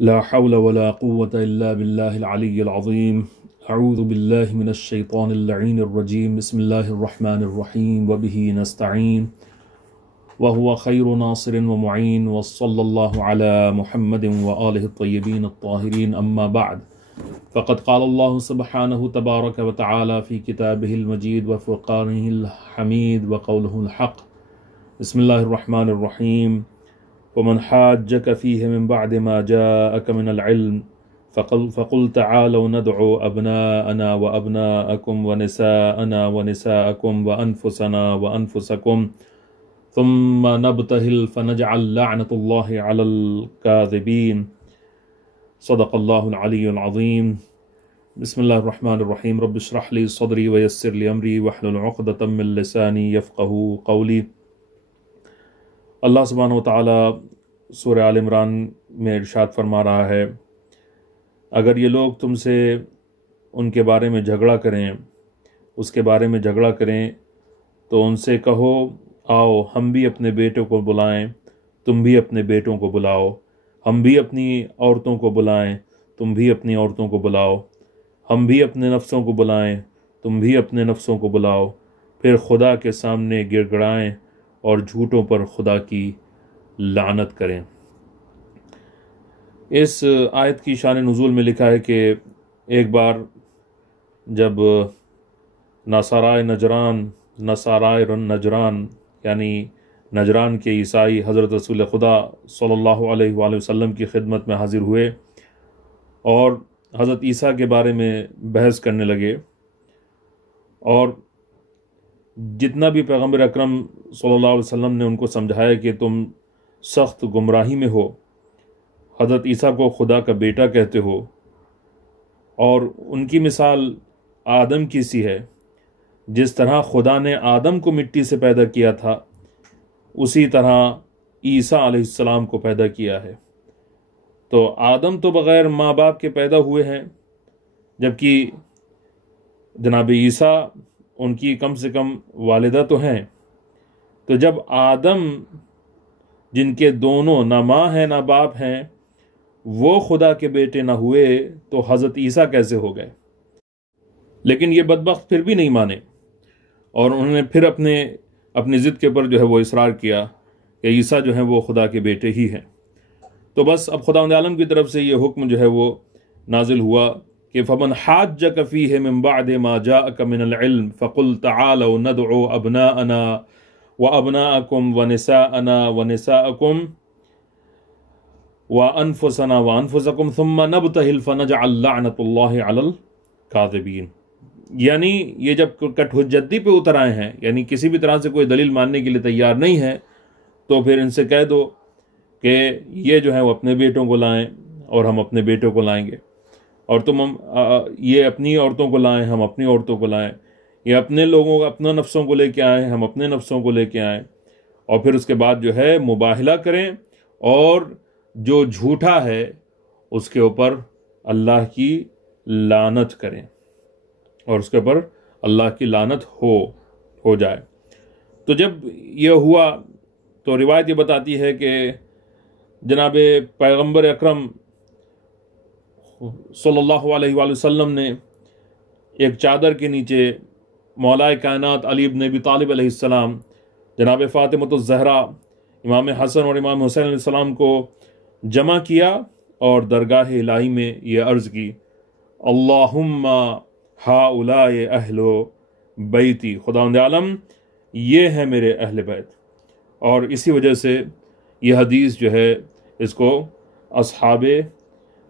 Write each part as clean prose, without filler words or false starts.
ला हौला वला कुव्वता इल्ला बिल्लाहिल अलिय्यिल अज़ीम। अऊज़ु बिल्लाहि मिनश शैतानिर लईनिर रजीम। बिस्मिल्लाहिर रहमानिर रहीम। व बिही नस्तईन व हुवा खैरु नासिरिन व मुईन व सल्लल्लाहु अला मुहम्मदिन व आलिहि त्तय्यिबीन अत्ताहिरीन। अम्मा बअद फ़क़द क़ाल अल्लाहु सुब्हानहु तबारक व तआला फ़ी किताबिहिल मजीद व फ़ुरक़ानिहिल हमीद व क़ौलिहिल हक़। बिस्मिल्लाहिर रहमानिर रहीम। वमन हाज्जक फ़ीहि मिन बअदि मा जाअक मिनल इल्म फ़क़ुल तआलौ नदउ अब्नाअना व अब्नाअकुम व निसाअना व निसाअकुम व अनफुसना व अनफुसकुम थुम्मा नब्तहिल फ़नजअल लअनतुल्लाहि अलल काज़िबीन। सदक़ल्लाहुल अलियुल अज़ीम। बिस्मिल्लाहिर रहमानिर रहीम। रब्बि इश्रह ली सदरी व यस्सिर ली अमरी वहलुल उक़दतम मिन लिसानी यफ़क़हू क़ौली। अल्लाह सुब्हानहु व तआला सूरह आल इमरान में इरशाद फरमा रहा है, अगर ये लोग तुमसे उनके बारे में झगड़ा करें, उसके बारे में झगड़ा करें तो उनसे कहो, आओ हम भी अपने बेटों को बुलाएं, तुम भी अपने बेटों को बुलाओ, हम भी अपनी औरतों को बुलाएं, तुम भी अपनी औरतों को बुलाओ, हम भी अपने नफ्सों को बुलाएं, तुम भी अपने नफ्सों को बुलाओ, फिर खुदा के सामने गिड़गिड़ाएं और झूठों पर खुदा की लानत करें। इस आयत की शान नुज़ूल में लिखा है कि एक बार जब नसाराए नजरान यानी नजरान के ईसाई हज़रत रसूल खुदा सल्लल्लाहु अलैहि वसल्लम की खिदमत में हाजिर हुए और हज़रत ईसा के बारे में बहस करने लगे, और जितना भी पैगम्बर अकरम सल्लल्लाहु अलैहि वसल्लम ने उनको समझाया कि तुम सख्त गुमराही में हो, हज़रत ईसा को खुदा का बेटा कहते हो, और उनकी मिसाल आदम की सी है। जिस तरह खुदा ने आदम को मिट्टी से पैदा किया था, उसी तरह ईसा अलैहिस्सलाम को पैदा किया है। तो आदम तो बग़ैर माँ बाप के पैदा हुए हैं, जबकि जनाब ईसा उनकी कम से कम वालिदा तो हैं। तो जब आदम, जिनके दोनों ना माँ हैं ना बाप हैं, वो खुदा के बेटे ना हुए तो हज़रत ईसा कैसे हो गए? लेकिन ये बदबख्त फिर भी नहीं माने, और उन्होंने फिर अपनी ज़िद के ऊपर जो है वो इसरार किया कि ईसा जो है वो खुदा के बेटे ही हैं। तो बस अब खुदावंद आलम की तरफ से ये हुक्म जो है वो नाजिल हुआ कि फमन हाज्जक फ़ीहि मिन बअदि मा जाअक मिनल इल्म फ़क़ुल तआलौ नदउ अब्नाअना व अब्नाअकुम व निसाअना व निसाअकुम व अनफुसना व अनफुसकुम थुम्मा नब्तहिल फ़नजअल लअनतुल्लाहि अलल काज़िबीन। यानी ये जब कटहुज्जती पे उतर आए हैं, यानी किसी भी तरह से कोई दलील मानने के लिए तैयार नहीं है, तो फिर इनसे कह दो कि ये जो है वो अपने बेटों को लाएं और हम अपने बेटों को लाएंगे, और ये अपनी औरतों को लाएं, हम अपनी औरतों को लाएं, ये अपने लोगों को, अपने नफ्सों को लेके आएँ, हम अपने नफ्सों को लेके आएँ, और फिर उसके बाद जो है मुबाहिला करें और जो झूठा है उसके ऊपर अल्लाह की लानत करें, और उसके ऊपर अल्लाह की लानत हो जाए। तो जब यह हुआ तो रिवायत ये बताती है कि जनाब पैगम्बर अकरम सल्लल्लाहु अलैहि वसल्लम ने एक चादर के नीचे मौलाए कायनात अली इब्न अबी तालिब अलैहिस्सलाम, जनाब फ़ातिमतुज़ ज़हरा, इमाम हसन और इमाम हुसैन अलैहिस्सलाम को जमा किया और दरगाह इलाही में ये अर्ज़ की, अल्लाहुम्मा हाउलाए अहलो बैती, खुदावंद आलम ये है मेरे अहले बैत। और इसी वजह से यह हदीस जो है इसको अस्हाबे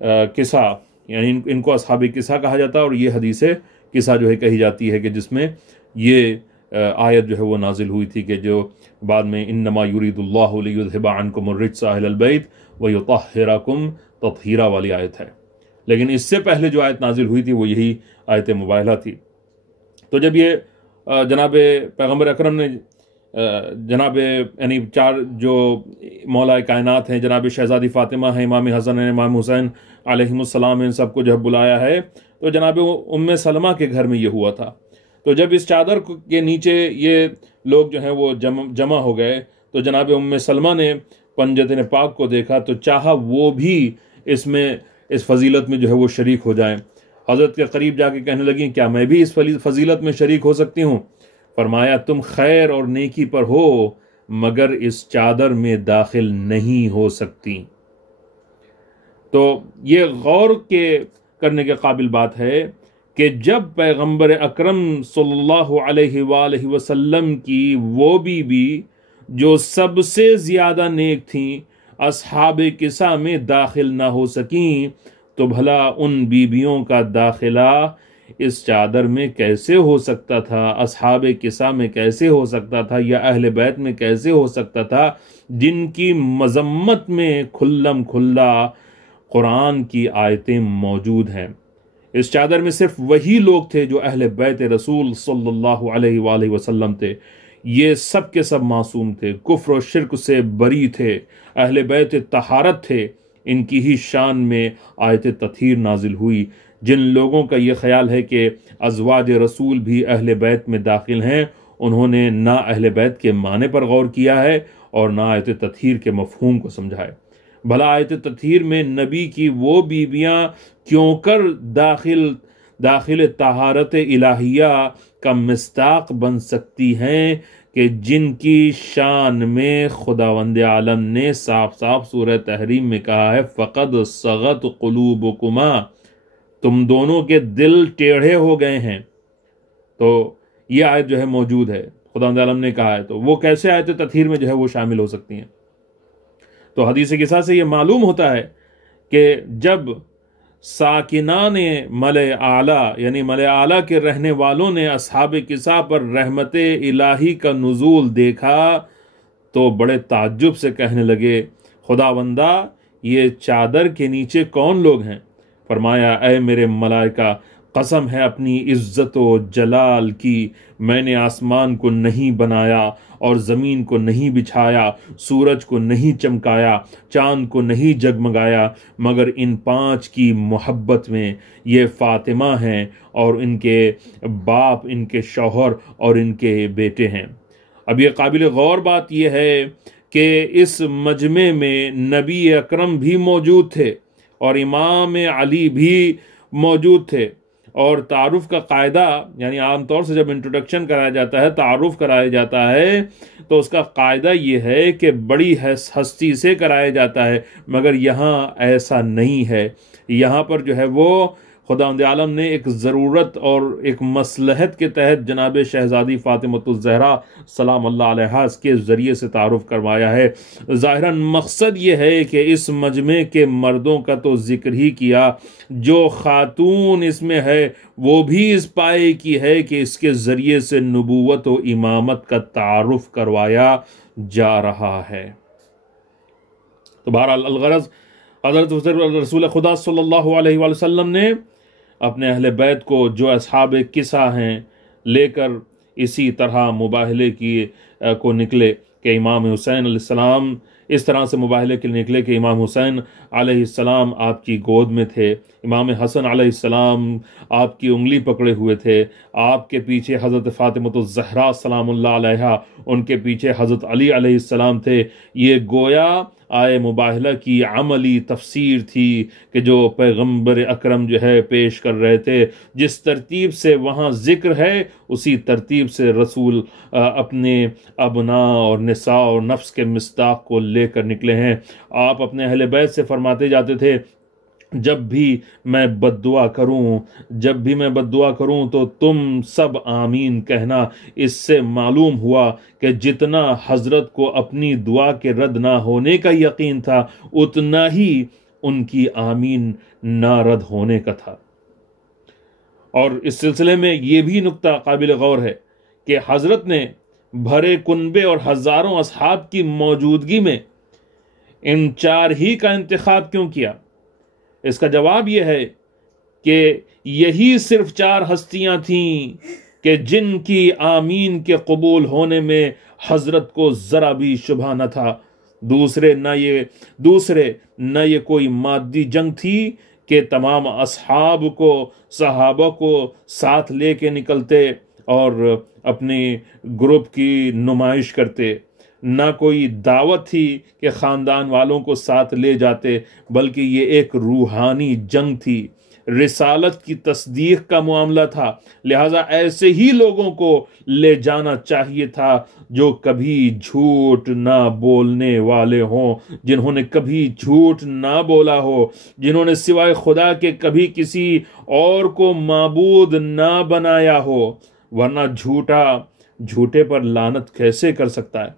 किसा, यानी इनको अस्हाबे किसा कहा जाता है, और ये हदीस किसा जो है कही जाती है कि जिसमें ये आयत जो है वो नाजिल हुई थी कि जो बाद में इन्नमा युरीदुल्लाहु लियुज़हिबा अन्कुम अर्रिज्सा अहलल बैत व युतहिरकुम तत्हीरा वाली आयत है। लेकिन इससे पहले जो आयत नाजिल हुई थी वो यही आयत मुबाहिला थी। तो जब ये जनाब पैगम्बर अकरम ने जनाब यानी चार जो मौलाए कायनात हैं, जनाब शहज़ादी फ़ातिमा हैं, इमाम हसन हैं, इमाम हुसैन अलैहिमुस्सलाम, इन सबको जो है बुलाया है, तो जनाब उम्मे सलमा के घर में ये हुआ था। तो जब इस चादर के नीचे ये लोग जो हैं वो जमा हो गए, तो जनाब उम्मे सलमा ने पंजतन पाक को देखा तो चाहा वो भी इसमें, इस फजीलत में जो है वो शरीक हो जाए। हज़रत के करीब जाके कहने लगी, क्या मैं भी इस फजीलत में शरीक हो सकती हूँ? फरमाया, तुम खैर और नेकी पर हो, मगर इस चादर में दाखिल नहीं हो सकती। तो ये गौर के करने के काबिल बात है कि जब पैगंबर अकरम सल्लल्लाहु अलैहि वसल्लम की वो बीबी जो सबसे ज़्यादा नेक थीं अस्हाबे किसा में दाखिल ना हो सकीं, तो भला उन बीबियों का दाखिला इस चादर में कैसे हो सकता था, अस्हाबे किसा में कैसे हो सकता था, या अहले बैत में कैसे हो सकता था, जिनकी मजम्मत में खुल्लम खुल्ला कुरान की आयतें मौजूद हैं। इस चादर में सिर्फ वही लोग थे जो अहले बैत रसूल सल्लल्लाहु अलैहि वसल्लम थे। ये सब के सब मासूम थे, कुफ्र और शिर्क से बरी थे, अहले बैत तहारत थे। इनकी ही शान में आयत तथहीर नाजिल हुई। जिन लोगों का ये ख्याल है कि अज़वाज रसूल भी अहले बैत में दाखिल हैं, उन्होंने ना अहले बैत के माने पर गौर किया है और ना आयत तथहीर के मफहूम को समझा है। भला आयत तथहीर में नबी की वो बीबियां क्यों कर दाखिल तहारत इलाहिया का मिस्ताक बन सकती हैं कि जिनकी शान में खुदावंद आलम ने साफ साफ सूरह तहरीम में कहा है, फ़क़द सग़त क़ुलूबुकुमा, तुम दोनों के दिल टेढ़े हो गए हैं। तो ये आयत जो है मौजूद है, खुदावंद आलम ने कहा है, तो वो कैसे आयत तथहीर में जो है वो शामिल हो सकती हैं? तो हदीस किसा से ये मालूम होता है कि जब साकिनान मले आला यानी मले आला के रहने वालों ने अस्हाब किसा पर रहमत इलाही का नुज़ूल देखा तो बड़े ताज्जुब से कहने लगे, खुदावंदा ये चादर के नीचे कौन लोग हैं? फरमाया, ऐ मेरे मलाइका, कसम है अपनी इज्जत व जलाल की, मैंने आसमान को नहीं बनाया और ज़मीन को नहीं बिछाया, सूरज को नहीं चमकाया, चांद को नहीं जगमगाया, मगर इन 5 की मोहब्बत में ये फ़ातिमा हैं और इनके बाप, इनके शौहर और इनके बेटे हैं। अब ये काबिल गौर बात यह है कि इस मजमे में नबी अकरम भी मौजूद थे और इमाम अली भी मौजूद थे। और तारुफ का कायदा, यानी आमतौर से जब इंट्रोडक्शन कराया जाता है, तारुफ कराया जाता है, तो उसका कायदा ये है कि बड़ी हस्ती से कराया जाता है, मगर यहाँ ऐसा नहीं है। यहाँ पर जो है वो खुदावंद आलम ने एक ज़रूरत और एक मसलहत के तहत जनाब शहज़ादी फ़ातिमतुज़ ज़हरा सलाम अल्लाह अलैहा के ज़रिए से तारुफ करवाया है। ज़ाहिरन मकसद ये है कि इस मजमे के मर्दों का तो ज़िक्र ही किया, जो ख़ातून इसमें है वो भी इस पाए की है कि इसके ज़रिए से नबूवत व इमामत का तारुफ करवाया जा रहा है। तो बहरहाल अलगरज़ हज़रत रसूल खुदा सल्लल्लाहु अलैहि वसल्लम ने अपने अहले बैत को जो अस्हाब किसा हैं लेकर इसी तरह मुबाहले को निकले कि इमाम हुसैन अलैहिस्सलाम, इस तरह से मुबाहले के निकले कि इमाम हुसैन अलैहिस्सलाम आपकी गोद में थे, इमाम हसन अलैहिस्सलाम आपकी उंगली पकड़े हुए थे, आपके पीछे हज़रत फ़ातिमतुज़ ज़हरा सलामुल्लाह अलैहा, उनके पीछे हज़रत अली अलैहिस्सलाम थे। ये गोया आए मुबाहला की अमली तफसीर थी कि जो पैगंबर अकरम जो है पेश कर रहे थे। जिस तरतीब से वहाँ ज़िक्र है उसी तरतीब से रसूल अपने अबना और निसा और नफ्स के मिस्ताक को लेकर निकले हैं। आप अपने अहले बैत से फरमाते जाते थे, जब भी मैं बद्दुआ करूं तो तुम सब आमीन कहना। इससे मालूम हुआ कि जितना हजरत को अपनी दुआ के रद्द ना होने का यकीन था, उतना ही उनकी आमीन ना रद्द होने का था। और इस सिलसिले में यह भी नुक्ता काबिल गौर है कि हजरत ने भरे कुनबे और हजारों असहाब की मौजूदगी में इन 4 ही का इंतखाब क्यों किया? इसका जवाब यह है कि यही सिर्फ 4 हस्तियां थीं कि जिनकी आमीन के कबूल होने में हजरत को जरा भी शुबा न था। दूसरे न ये कोई मादी जंग थी कि तमाम असहाब को, सहाबा को साथ लेके निकलते और अपने ग्रुप की नुमाइश करते। ना कोई दावत थी कि ख़ानदान वालों को साथ ले जाते, बल्कि ये एक रूहानी जंग थी, रिसालत की तस्दीक का मामला था। लिहाजा ऐसे ही लोगों को ले जाना चाहिए था जो कभी झूठ ना बोलने वाले हों, जिन्होंने कभी झूठ ना बोला हो, जिन्होंने सिवाय खुदा के कभी किसी और को माबूद ना बनाया हो। वरना झूठा झूठे पर लानत कैसे कर सकता है?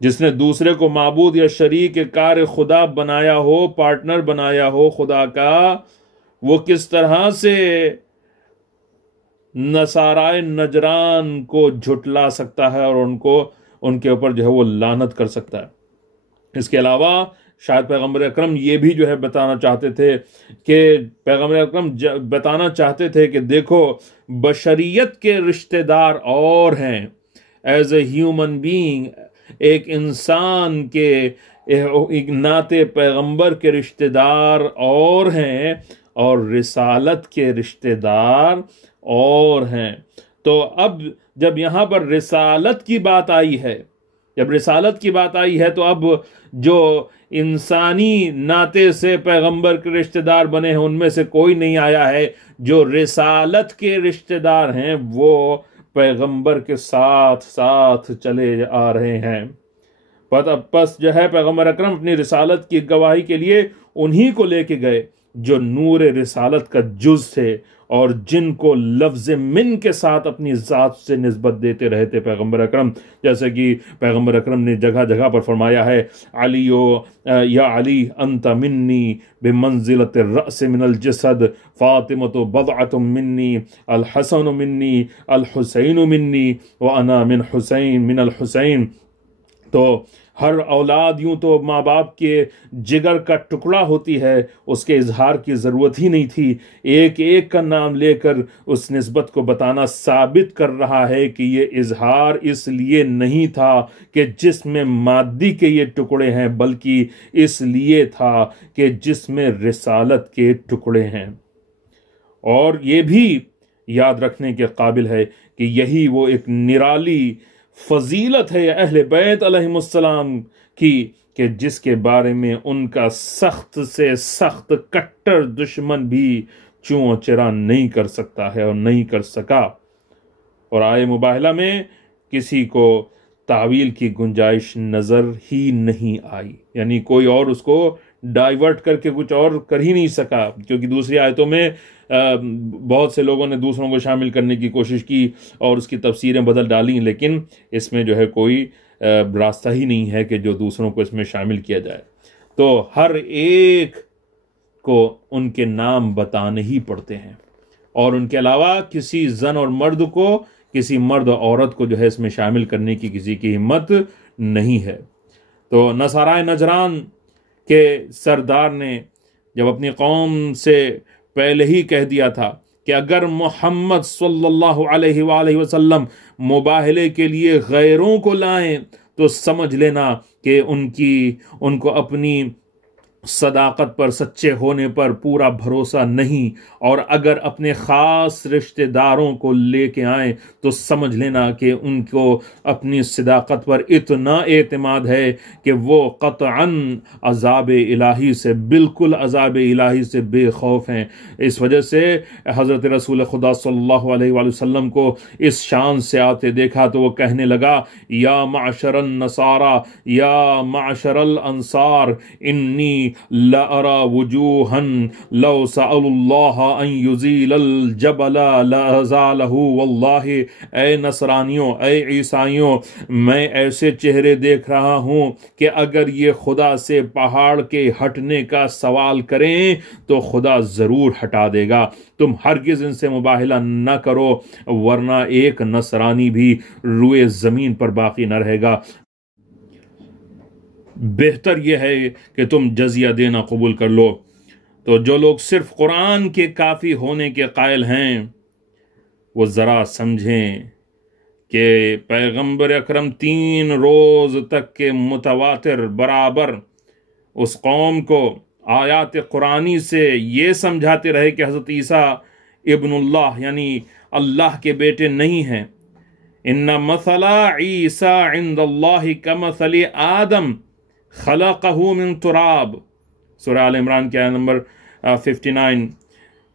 जिसने दूसरे को माबूद या शरीक कार खुदा बनाया हो, पार्टनर बनाया हो खुदा का, वो किस तरह से नसाराए नजरान को झुटला सकता है और उनको उनके ऊपर जो है वो लानत कर सकता है। इसके अलावा शायद पैगंबर अकरम ये भी जो है बताना चाहते थे कि पैगंबर अकरम बताना चाहते थे कि देखो, बशरियत के रिश्तेदार और हैं, एज ए ह्यूमन बीइंग, एक इंसान के एक नाते पैगंबर के रिश्तेदार और हैं, और रिसालत के रिश्तेदार और हैं। तो अब जब यहां पर रिसालत की बात आई है, जब रिसालत की बात आई है, तो अब जो इंसानी नाते से पैगंबर के रिश्तेदार बने हैं उनमें से कोई नहीं आया है। जो रिसालत के रिश्तेदार हैं वो पैगंबर के साथ साथ चले आ रहे हैं। बस जो है पैगंबर अकरम अपनी रिसालत की गवाही के लिए उन्हीं को लेके गए जो नूर रिसालत का जुज थे और जिनको लफ्ज मिन के साथ अपनी ज़ात से निस्बत देते रहे थे पैगंबर अकरम। जैसे कि पैगंबर अकरम ने जगह जगह पर फरमाया है, अलियो या अली अंत मिन्नी बिमंजिलत रअस मिनल जसद, फातिमतु बदअतुम मिन्नी, अल हसन मिन्नी, अल हुसैन मिन्नी व अना मिन हुसैन मिनल हुसैन। तो हर औलाद यूं तो माँ बाप के जिगर का टुकड़ा होती है, उसके इजहार की ज़रूरत ही नहीं थी। एक एक का नाम लेकर उस निस्बत को बताना साबित कर रहा है कि ये इजहार इसलिए नहीं था कि जिसमें मादी के ये टुकड़े हैं, बल्कि इसलिए था कि जिसमें रिसालत के टुकड़े हैं। और ये भी याद रखने के काबिल है कि यही वो एक निराली फजीलत है अहले बैत अलैहिमुस्सलाम की, कि जिसके बारे में उनका सख्त से सख्त कट्टर दुश्मन भी चूं चिरा नहीं कर सकता है और नहीं कर सका। और आए मुबाहला में किसी को तावील की गुंजाइश नजर ही नहीं आई, यानी कोई और उसको डाइवर्ट करके कुछ और कर ही नहीं सका, क्योंकि दूसरी आयतों में बहुत से लोगों ने दूसरों को शामिल करने की कोशिश की और उसकी तफसीरें बदल डाली, लेकिन इसमें जो है कोई रास्ता ही नहीं है कि जो दूसरों को इसमें शामिल किया जाए। तो हर एक को उनके नाम बताने ही पड़ते हैं, और उनके अलावा किसी जन और मर्द को, किसी मर्द और औरत को जो है इसमें शामिल करने की किसी की हिम्मत नहीं है। तो नसाराए नजरान के सरदार ने जब अपनी कौम से पहले ही कह दिया था कि अगर मोहम्मद सल्लल्लाहु अलैहि वसल्लम मुबाहले के लिए गैरों को लाएं तो समझ लेना कि उनको अपनी सदाकत पर, सच्चे होने पर पूरा भरोसा नहीं, और अगर अपने ख़ास रिश्तेदारों को लेके आए तो समझ लेना कि उनको अपनी सदाकत पर इतना एतमाद है कि वो क़त्अन अज़ाब इलाही से, बिल्कुल अज़ाब इलाही से बेखौफ हैं। इस वजह से हज़रत रसूल खुदा सल्लल्लाहु अलैहि वसल्लम को इस शान से आते देखा तो वो कहने लगा, या माशरन नसारा या माशरल अंसार इन्नी लअरा वुजूहन लौ सअलुल्लाह अन युज़ीलल जबला लअज़ालहु वल्लाहि। ऐ नसरानियों, ऐ ईसाइयों, मैं ऐसे चेहरे देख रहा हूं कि अगर ये खुदा से पहाड़ के हटने का सवाल करें तो खुदा जरूर हटा देगा। तुम हरगिज इनसे मुबाहिला न करो, वरना एक नसरानी भी रुए जमीन पर बाकी न रहेगा। बेहतर यह है कि तुम जजिया देना कबूल कर लो। तो जो लोग सिर्फ कुरान के काफ़ी होने के कायल हैं वो ज़रा समझें कि पैगंबर अकरम 3 रोज़ तक के मुतवातिर बराबर उस कौम को आयात कुरानी से ये समझाते रहे कि हज़रत ईसा इब्नुल्लाह यानी अल्लाह के बेटे नहीं हैं। इन्ना मसला ईसा इंदल्लाहि कमसली आदम खलक़हु मिन तुराब, सूरह आल इमरान के आयत नंबर 59,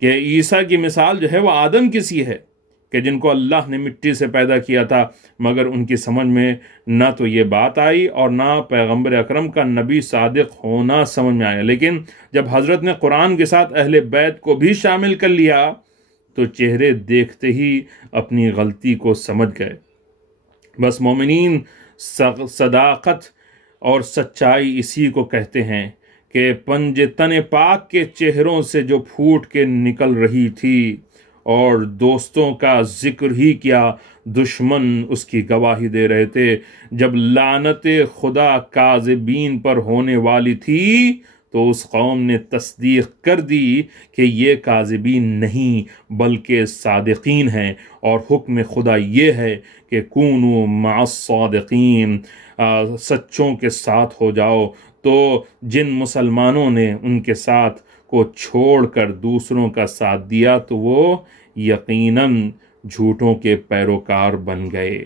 कि ईसा की मिसाल जो है वो आदम की सी है कि जिनको अल्लाह ने मिट्टी से पैदा किया था, मगर उनकी समझ में ना तो ये बात आई और ना पैगंबर अकरम का नबी सादिक होना समझ में आया। लेकिन जब हज़रत ने कुरान के साथ अहले बैत को भी शामिल कर लिया तो चेहरे देखते ही अपनी गलती को समझ गए। बस मोमिनीन सदाकत और सच्चाई इसी को कहते हैं कि पंजे तने पाक के चेहरों से जो फूट के निकल रही थी और दोस्तों का जिक्र ही क्या दुश्मन उसकी गवाही दे रहे थे। जब लानते खुदा काज़िबीन पर होने वाली थी तो उस कौम ने तस्दीक कर दी कि ये काज़िबीन नहीं बल्कि सादिकीन हैं, और हुक्म खुदा ये है कि कूनू मअस-सादिकीन, सच्चों के साथ हो जाओ। तो जिन मुसलमानों ने उनके साथ को छोड़कर दूसरों का साथ दिया तो वो यकीनन झूठों के पैरोकार बन गए।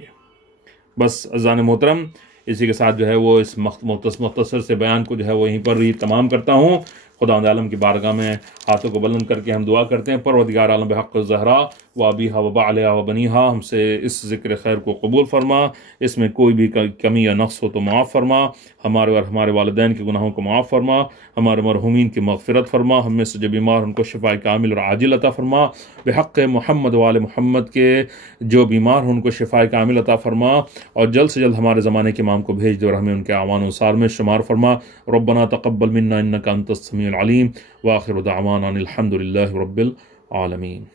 बस अज़ान मोहतरम, इसी के साथ जो है वो इस मुख्तसर से बयान को जो है वो यहीं पर ही तमाम करता हूँ। खुदावंद आलम की बारगाह में हाथों को बुलंद करके हम दुआ करते हैं, परवरदिगार आलम बिहक़्क़ ज़हरा व अबीहा व बालिहा व बनीहा, हमसे इस ज़िक्र खैर को कबूल फरमा, इसमें कोई भी कमी या नक़्स हो तो माफ़ फरमा, हमारे और हमारे वालिदैन के गुनाहों को माफ़ फरमा, हमारे मरहूमीन की मग़फ़िरत फरमा, हमें से जो बीमार उनको शिफ़ाए कामिल और आजिल अता फरमा, बिहक़्क़ मुहम्मद वाले मुहम्मद के जो बीमार हो उनको शिफ़ाए कामिल अता फरमा, और जल्द से जल्द हमारे ज़माने के इमाम को भेज दो और हमें उनके आवान अनुसार में शुमार फरमा। रब्बना तक़ब्बल मिन्ना इन्नका अंतस समीउल अलीम व आखिरु दअवाना अनिल हम्दुलिल्लाहि रब्बिल आलमीन।